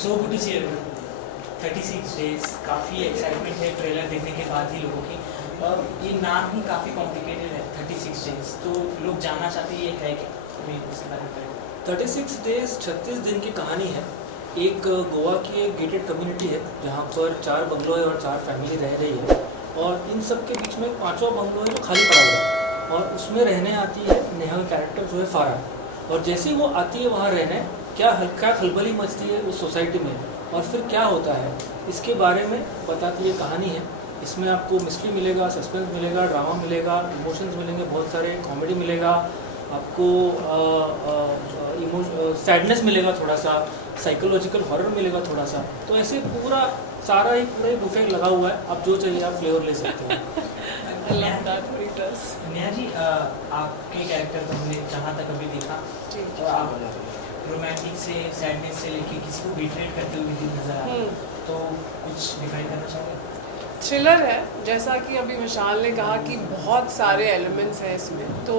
So good to see you. 36 days काफ़ी excitement है trailer देखने के बाद ही लोगों की। ये नाम ही काफ़ी कॉम्प्लिकेटेड है 36 डेज, तो लोग जानना चाहते हैं ये है क्या, तो उसके बारे में करें। 36 डेज 36 दिन की कहानी है। एक गोवा की एक गेटेड कम्युनिटी है जहाँ पर 4 बंगलो है और 4 फैमिली रह रही है, और इन सब के बीच में 5वां बंगलो है जो खाली पड़ा हुआ है, और उसमें रहने आती है नेहा कैरेक्टर जो है फारा। और जैसे ही वो आती है वहाँ रहने, क्या हल्का खलबली मचती है उस सोसाइटी में, और फिर क्या होता है इसके बारे में बताती ये कहानी है। इसमें आपको मिस्ट्री मिलेगा, सस्पेंस मिलेगा, ड्रामा मिलेगा, इमोशंस मिलेंगे, बहुत सारे कॉमेडी मिलेगा, आपको सैडनेस मिलेगा, थोड़ा सा साइकोलॉजिकल हॉरर मिलेगा थोड़ा सा। तो ऐसे पूरा ही बुफे लगा हुआ है, आप जो चाहिए आप फ्लेवर ले सकते हैं। नेहा जी, आपके कैरेक्टर को हमने जहाँ तक अभी देखा, तो आप रोमांटिक से सैडनेस से लेके किसी को बिट्रेट करते हुए भी नजर आ रहे हैं, तो कुछ डिफाइन करना चाहोगे? थ्रिलर है, जैसा कि अभी विशाल ने कहा कि बहुत सारे एलिमेंट्स हैं इसमें। तो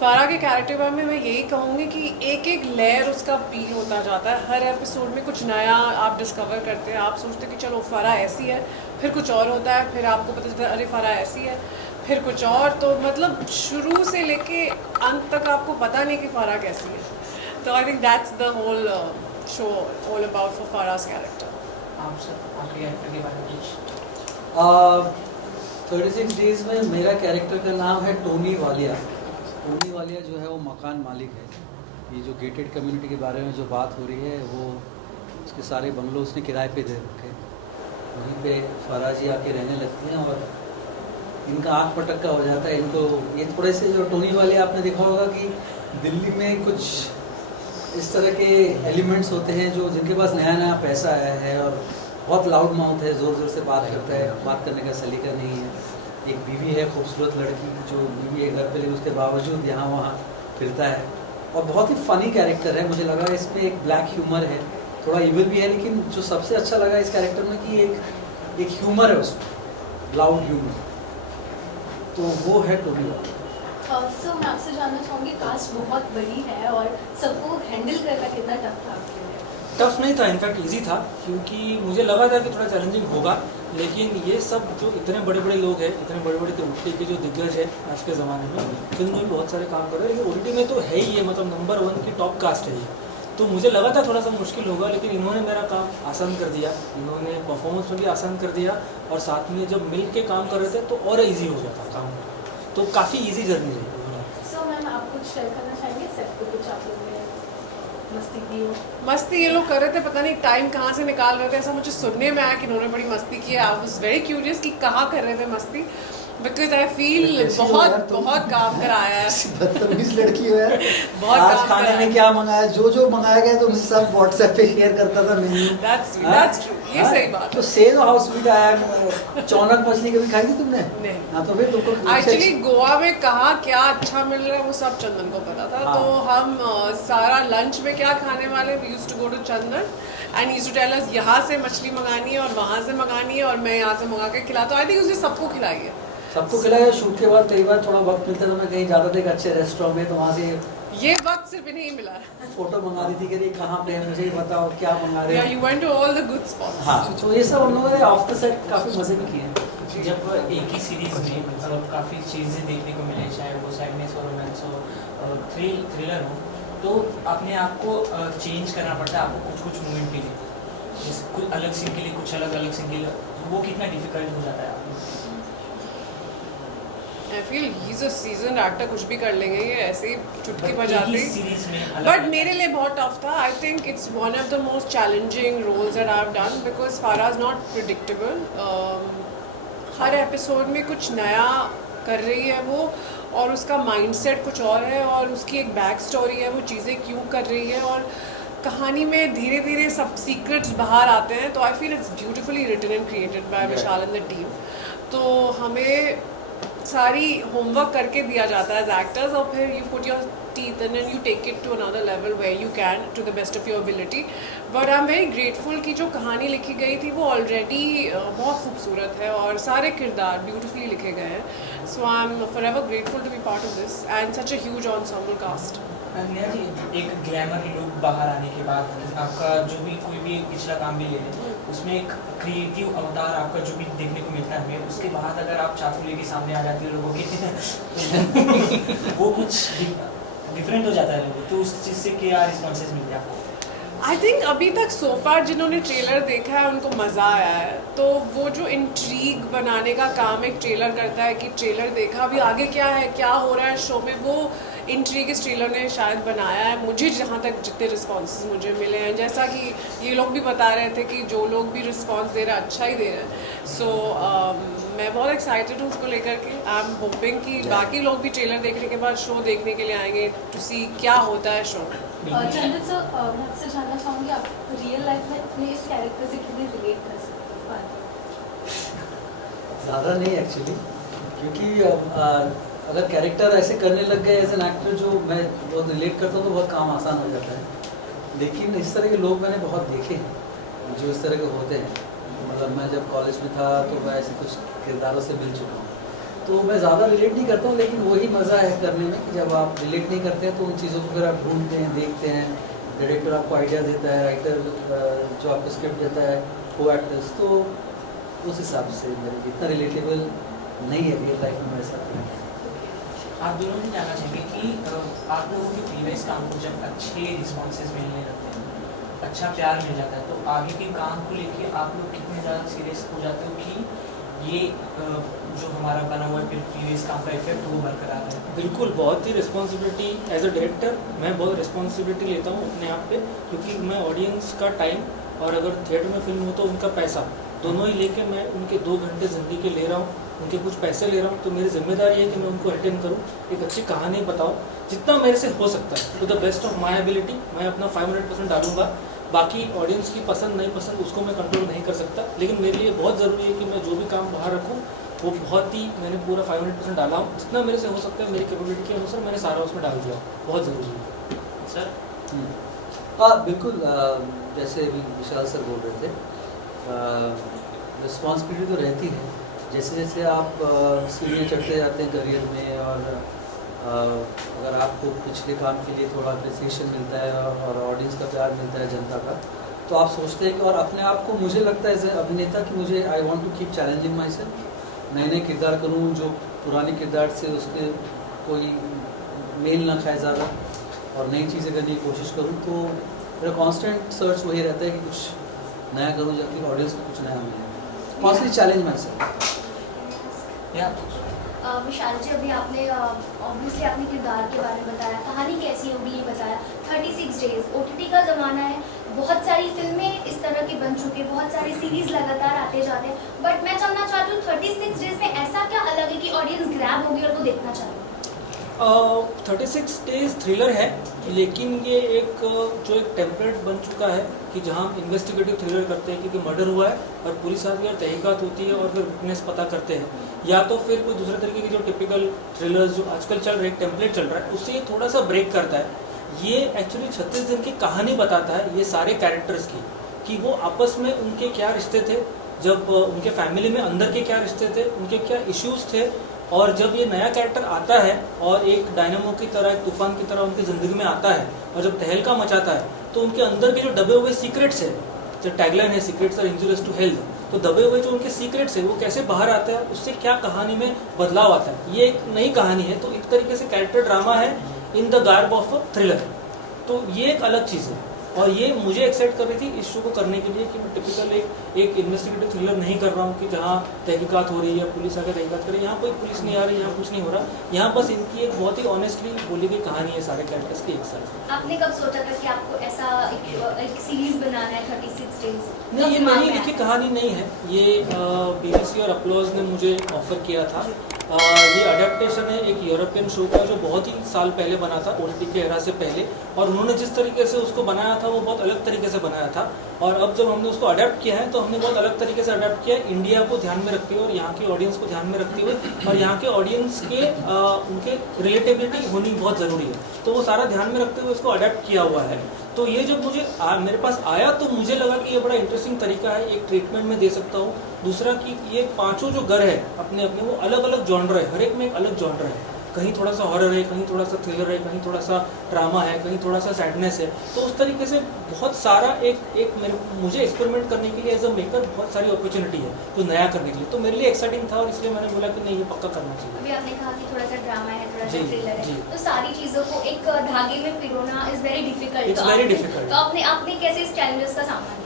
फारा के कैरेक्टर में मैं यही कहूँगी कि एक एक लेयर उसका पील होता जाता है। हर एपिसोड में कुछ नया आप डिस्कवर करते हैं। आप सोचते हैं कि चलो फारा ऐसी है, फिर कुछ और होता है, फिर आपको पता चलता है अरे फारा ऐसी है, फिर कुछ और। तो मतलब शुरू से लेके अंत तक आपको पता नहीं कि फारा कैसी है। तो I think that's the whole show all about for Farah's character. आप सर आपके कैरेक्टर के बारे में कुछ? 36 डेज में मेरा कैरेक्टर का नाम है टोनी वालिया। टोनी वालिया जो है वो मकान मालिक है। ये जो गेटेड कम्युनिटी के बारे में जो बात हो रही है, वो उसके सारे बंगलो उसने किराए पे दे रखे। वहीं पे फराजी आके रहने लगती हैं और इनका आँख पटक्का हो जाता है इनको। ये थोड़े से जो टोनी वाले आपने देखा होगा कि दिल्ली में कुछ इस तरह के एलिमेंट्स होते हैं जो जिनके पास नया नया पैसा आया है और बहुत लाउड माउथ है, ज़ोर ज़ोर से बात करता है, बात करने का सलीका नहीं है। एक बीवी है, खूबसूरत लड़की, जो बीवी है घर पे, लेकिन उसके बावजूद यहाँ वहाँ फिरता है। और बहुत ही फ़नी कैरेक्टर है। मुझे लगा इसमें एक ब्लैक ह्यूमर है, थोड़ा इविल भी है, लेकिन जो सबसे अच्छा लगा इस कैरेक्टर में कि एक ह्यूमर है उसमें, लाउड ह्यूमर। तो वो है टोनी। सर मैं आपसे जानना चाहूँगी, कास्ट बहुत बड़ी है और सबको हैंडल करना कितना टफ था आपके लिए? टफ नहीं था, इनफैक्ट इजी था, क्योंकि मुझे लगा था कि थोड़ा चैलेंजिंग होगा। लेकिन ये सब जो इतने बड़े बड़े लोग हैं, इतने बड़े बड़े ओटीटी के जो दिग्गज है आज के ज़माने में, फिल्म में भी बहुत सारे काम कर रहे हैं, लेकिन ओटीटी में तो है ही ये, मतलब नंबर 1 की टॉप कास्ट है ये। तो मुझे लगा था थोड़ा सा मुश्किल होगा, लेकिन इन्होंने मेरा काम आसान कर दिया। इन्होंने परफॉर्मेंस में भी आसान कर दिया, और साथ में जब मिल के काम कर रहे थे तो और ईजी हो जाता काम। तो काफ़ी ईजी जर्नी रही। सो मैम आप कुछ शेयर करना चाहेंगे सेट पे, कुछ आप लोग ने मस्ती की हो? मस्ती ये लोग कर रहे थे, पता नहीं टाइम कहाँ से निकाल रहे थे। ऐसा मुझे सुनने में आया कि इन्होंने बड़ी मस्ती की है। आई वाज वेरी क्यूरियस कि कहाँ कर रहे थे मस्ती, बिकॉज आई फील बहुत काम कराया है। बदतमीज लड़की हो यार। बहुत आज काम खाने कराया। में क्या मंगाया, जो मंगाया गया तो मुझे सब व्हाट्सएप पे शेयर करता था मेन्यू। That's true, ये सही बात तो है। से दो हाउस स्वीट आया। चौनक मछली कभी खाई थी तुमने? नहीं। हाँ, तो फिर तुमको एक्चुअली गोवा में कहाँ क्या अच्छा मिल रहा है वो सब चंदन को पता था। हाँ। तो हम सारा लंच में क्या खाने वाले, we used to go to Chandan and used to tell us यहाँ से मछली मंगानी है और वहाँ से मंगानी है, और मैं यहाँ से मंगा के खिलाता हूँ। आई थिंक उसने सबको खिलाई है। सबको खिलाया। शूट के बाद कई बार थोड़ा वक्त मिलता था, मैं कहीं जाता था एक अच्छे रेस्टोरेंट में, तो वहाँ से ये वक्त सिर्फ इन्हें ही मिला है। फोटो मंगा दी थी कि कहाँ पे है, मुझे ही बताओ क्या मंगा रहे Yeah, हो। you went to all the good spots. हाँ, तो ये सब हम लोगों ने ऑफ द सेट काफ़ी मजे भी किए। जब एक ही सीरीज में मतलब काफ़ी चीज़ें देखने को मिले, चाहे वो सैडनेस हो, रोमांस हो, थ्रिलर हो, तो अपने आप को चेंज करना पड़ता है आपको कुछ मोमेंट के लिए, जैसे कुछ अलग सीन के लिए, कुछ अलग सीन के लिए। वो कितना डिफिकल्ट हो जाता है आपको? I feel he's a seasoned actor, कुछ भी कर लेंगे ये, ऐसे ही चुटकी But बजाते एक ही ही। सीरीज में अलग बट मेरे लिए बहुत टफ था। I think it's one of the most challenging roles that I have done, because फारा is not predictable. Her episode में कुछ नया कर रही है वो, और उसका माइंडसेट कुछ और है, और उसकी एक बैक स्टोरी है, वो चीज़ें क्यों कर रही है, और कहानी में धीरे धीरे सब सीक्रेट्स बाहर आते हैं। तो I feel it's beautifully written and created by Vishal and the team. तो हमें सारी होमवर्क करके दिया जाता है एज एक्टर्स, और फिर you put your teeth and then you take it to another level where you can to the best of your ability. But I am very grateful कि जो कहानी लिखी गई थी वो ऑलरेडी बहुत खूबसूरत है, और सारे किरदार ब्यूटिफुली लिखे गए हैं। So I am forever grateful to be part of this and such a huge ensemble cast. Neha ji, एक ग्लैमर लुक बाहर आने के बाद आपका जो भी कोई भी पिछला काम भी ले लें, उसमें एक क्रिएटिव अवतार आपका जो भी देखने को मिलता है हमें, उसके बाद अगर आप चाकू लेके सामने आ जाती है लोगों के वो कुछ डिफरेंट हो जाता है लोगों, तो उस चीज़ से क्या रिस्पॉन्सेज मिलते हैं आपको? आई थिंक अभी तक सोफार जिन्होंने ट्रेलर देखा है उनको मज़ा आया है। तो वो जो इंट्रीग बनाने का काम एक ट्रेलर करता है कि ट्रेलर देखा अभी आगे क्या है, क्या हो रहा है शो में, वो इंट्रीग इस ट्रेलर ने शायद बनाया है। मुझे जहाँ तक जितने रिस्पॉन्सेज मुझे मिले हैं, जैसा कि ये लोग भी बता रहे थे कि जो लोग भी रिस्पॉन्स दे रहे हैं अच्छा ही दे रहे हैं। सो मैं बहुत एक्साइटेड हूँ उसको लेकर के। आई एम होपिंग कि बाकी लोग भी ट्रेलर देखने के बाद शो देखने के लिए आएंगे टू सी क्या होता है शो में। चंदन सर, मैं आपसे जानना चाहूँगी आप रियल लाइफ में अपने इस कैरेक्टर से कितने रिलेट कर सकते हैं? ज़्यादा नहीं एक्चुअली, क्योंकि अगर कैरेक्टर ऐसे करने लग गए एज एन एक्टर जो मैं बहुत रिलेट करता हूँ तो बहुत काम आसान हो जाता है। लेकिन इस तरह के लोग मैंने बहुत देखे हैं जो इस तरह के होते हैं। मतलब मैं जब कॉलेज में था तो मैं ऐसे कुछ किरदारों से मिल चुका हूँ, तो मैं ज़्यादा रिलेट नहीं करता हूँ। लेकिन वही मज़ा है करने में कि जब आप रिलेट नहीं करते हैं तो उन चीज़ों को फिर आप ढूंढते हैं, देखते हैं, डायरेक्टर आपको आइडिया देता है, राइटर जो आपको स्क्रिप्ट देता है, को एक्टर्स, तो उस हिसाब से मेरे इतना रिलेटेबल नहीं है रियल लाइफ में ऐसा। आप दोनों ने जानना चाहिए कि आप लोगों के प्रीवियस काम को जब अच्छे रिस्पॉन्सेज मिलने लगते हैं, अच्छा प्यार मिल जाता है, तो आगे के काम को लेके आप लोग कितने ज़्यादा सीरियस हो जाते हो कि ये जो हमारा बना हुआ है प्रीवियस काम का इफेक्ट वो बरकरार है? बिल्कुल, बहुत ही रिस्पॉन्सिबिलिटी एज अ डायरेक्टर मैं बहुत रिस्पॉन्सिबिलिटी लेता हूँ अपने आप पे, क्योंकि मैं ऑडियंस का टाइम और अगर थिएटर में फिल्म हो तो उनका पैसा दोनों ही लेके मैं उनके 2 घंटे ज़िंदगी के ले रहा हूँ, उनके कुछ पैसे ले रहा हूँ, तो मेरी जिम्मेदारी है कि मैं उनको अटेंड करूँ, एक अच्छी कहानी बताऊँ जितना मेरे से हो सकता है to the best of my ability. मैं अपना 500% डालूंगा। बाकी ऑडियंस की पसंद नहीं पसंद उसको मैं कंट्रोल नहीं कर सकता, लेकिन मेरे लिए बहुत ज़रूरी है कि मैं जो भी काम बाहर रखूँ वो बहुत ही मैंने पूरा 500% डाला हूँ। जितना मेरे से हो सकता है मेरी कैपेबिलिटी के अनुसार मैंने सारा उसमें डाल दिया, बहुत ज़रूरी है। सर? हाँ बिल्कुल, जैसे अभी विशाल सर बोल रहे थे, रिस्पॉन्सिबिलिटी तो रहती है। जैसे जैसे आप सीढ़ियाँ चढ़ते जाते हैं करियर में, और अगर आपको पिछले काम के लिए थोड़ा अप्रिसिएशन मिलता है और ऑडियंस का प्यार मिलता है, जनता का, तो आप सोचते हैं कि और अपने आप को, मुझे लगता है एज ए अभिनेता कि मुझे I want to keep challenging myself, नए नए किरदार करूँ जो पुराने किरदार से उसके कोई मेल ना खाए ज़्यादा, और नई चीज़ें करने की कोशिश करूँ। तो मेरा कॉन्स्टेंट सर्च वही रहता है कि कुछ नया करूँ जबकि ऑडियंस को कुछ नया मिले। Constant challenge myself. Vishal ji, अभी आपने ऑब्वियसली अपने किरदार के बारे में बताया, कहानी कैसी होगी ये बताया। 36 डेज OTT का ज़माना है, बहुत सारी फिल्में इस तरह की बन चुकी है, बहुत सारी सीरीज़ लगातार आते जाते हैं, बट मैं जानना चाहती हूँ 36 डेज में ऐसा क्या अलग है कि ऑडियंस ग्रैब होगी और वो देखना चाहेगी? 36 डेज थ्रिलर है, लेकिन ये एक जो एक टेम्पलेट बन चुका है कि जहाँ हम इन्वेस्टिगेटिव थ्रिलर करते हैं क्योंकि मर्डर हुआ है और पुलिस आती है और तहकीकात होती है और फिर विटनेस पता करते हैं, या तो फिर कोई दूसरे तरीके की जो टिपिकल थ्रिलर्स जो आजकल चल रहे टेम्पलेट चल रहा है उससे ये थोड़ा सा ब्रेक करता है। ये एक्चुअली 36 दिन की कहानी बताता है ये सारे कैरेक्टर्स की, कि वो आपस में उनके क्या रिश्ते थे, जब उनके फैमिली में अंदर के क्या रिश्ते थे, उनके क्या इश्यूज थे, और जब ये नया कैरेक्टर आता है और एक डायनामो की तरह, एक तूफान की तरह उनकी ज़िंदगी में आता है और जब तहलका मचाता है, तो उनके अंदर के जो दबे हुए सीक्रेट्स है, जो टैगलाइन है secrets are injurious to health, तो दबे हुए जो उनके सीक्रेट्स है वो कैसे बाहर आते हैं, उससे क्या कहानी में बदलाव आता है। ये एक नई कहानी है, तो एक तरीके से कैरेक्टर ड्रामा है in the garb of thriller, तो ये एक अलग चीज़ है। और ये मुझे एक्साइट कर रही थी इस शो को करने के लिए कि मैं टिपिकल एक इन्वेस्टिगेटिव थ्रिलर नहीं कर रहा हूँ कि जहाँ तहकीकात हो रही है, पुलिस आकर तहकीकात करे, यहाँ कोई पुलिस नहीं आ रही, यहाँ कुछ नहीं हो रहा, यहाँ बस इनकी एक बहुत ही ऑनेस्टली बोली गई कहानी है सारे कैरेक्टर्स की एक साथ। आपने कब सोचा था कि आपको ऐसा एक सीरीज बनाना है 36 डेज? नहीं, ये मेरी लिखी कहानी नहीं है, ये BBC और अपलॉज ने मुझे ऑफर किया था। ये अडेप्टेशन है एक यूरोपियन शो का जो बहुत ही साल पहले बना था, OTT के एरा से पहले, और उन्होंने जिस तरीके से उसको बनाया था वो बहुत अलग तरीके से बनाया था। और अब जब हमने उसको अडेप्ट किया है तो हमने बहुत अलग तरीके से अडेप्ट किया है, इंडिया को ध्यान में रखते हुए और यहाँ की ऑडियंस को ध्यान में रखते हुए, और यहाँ के ऑडियंस के उनके रिलेटेबिलिटी होनी बहुत ज़रूरी है, तो वो सारा ध्यान में रखते हुए उसको अडेप्ट किया हुआ है। तो ये जब मुझे मेरे पास आया तो मुझे लगा कि ये बड़ा इंटरेस्टिंग तरीका है, एक ट्रीटमेंट में दे सकता हूँ। दूसरा कि ये 5 जो घर है अपने अपने वो अलग अलग जॉनर है, हर एक में एक अलग जॉनर है, कहीं थोड़ा सा हॉरर है, कहीं थोड़ा सा थ्रिलर है, कहीं थोड़ा सा ड्रामा है, कहीं थोड़ा सा सैडनेस है। तो उस तरीके से बहुत सारा एक मुझे एक्सपेरिमेंट करने के लिए एज अ मेकर बहुत सारी अपॉर्चुनिटी है कुछ नया करने के लिए। तो मेरे लिए एक्साइटिंग था और इसलिए मैंने बोला कि नहीं, ये पक्का करना चाहिए। अभी आपने कहा कि थोड़ा सा ड्रामा है, थोड़ा सा जी, थ्रिलर है, जी। तो सारी चीज़ों को एक धागे में पिरोना is very difficult. It's very difficult. तो आपने कैसे इस चैलेंजेस का सामना किया?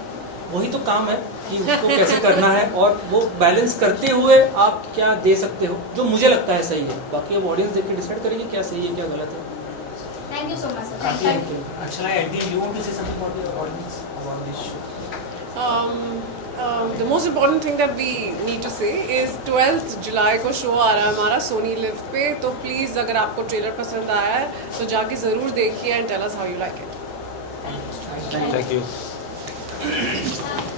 वही तो काम है कि उसको कैसे करना है और वो बैलेंस करते हुए आप क्या दे सकते हो जो मुझे लगता है सही है। बाकी अब ऑडियंस देख के डिसाइड करेंगे क्या सही है क्या गलत है। Thank you so much sir. Thank you. Actually, at the end, you want to say something about your audience about this show? The most important thing that we need to say is 12th जुलाई को show आ रहा है हमारा Soni live पे। तो please अगर आपको trailer पसंद आया है तो जाके ज़रूर देखिए and tell us how you like it. Thank you. Thank you.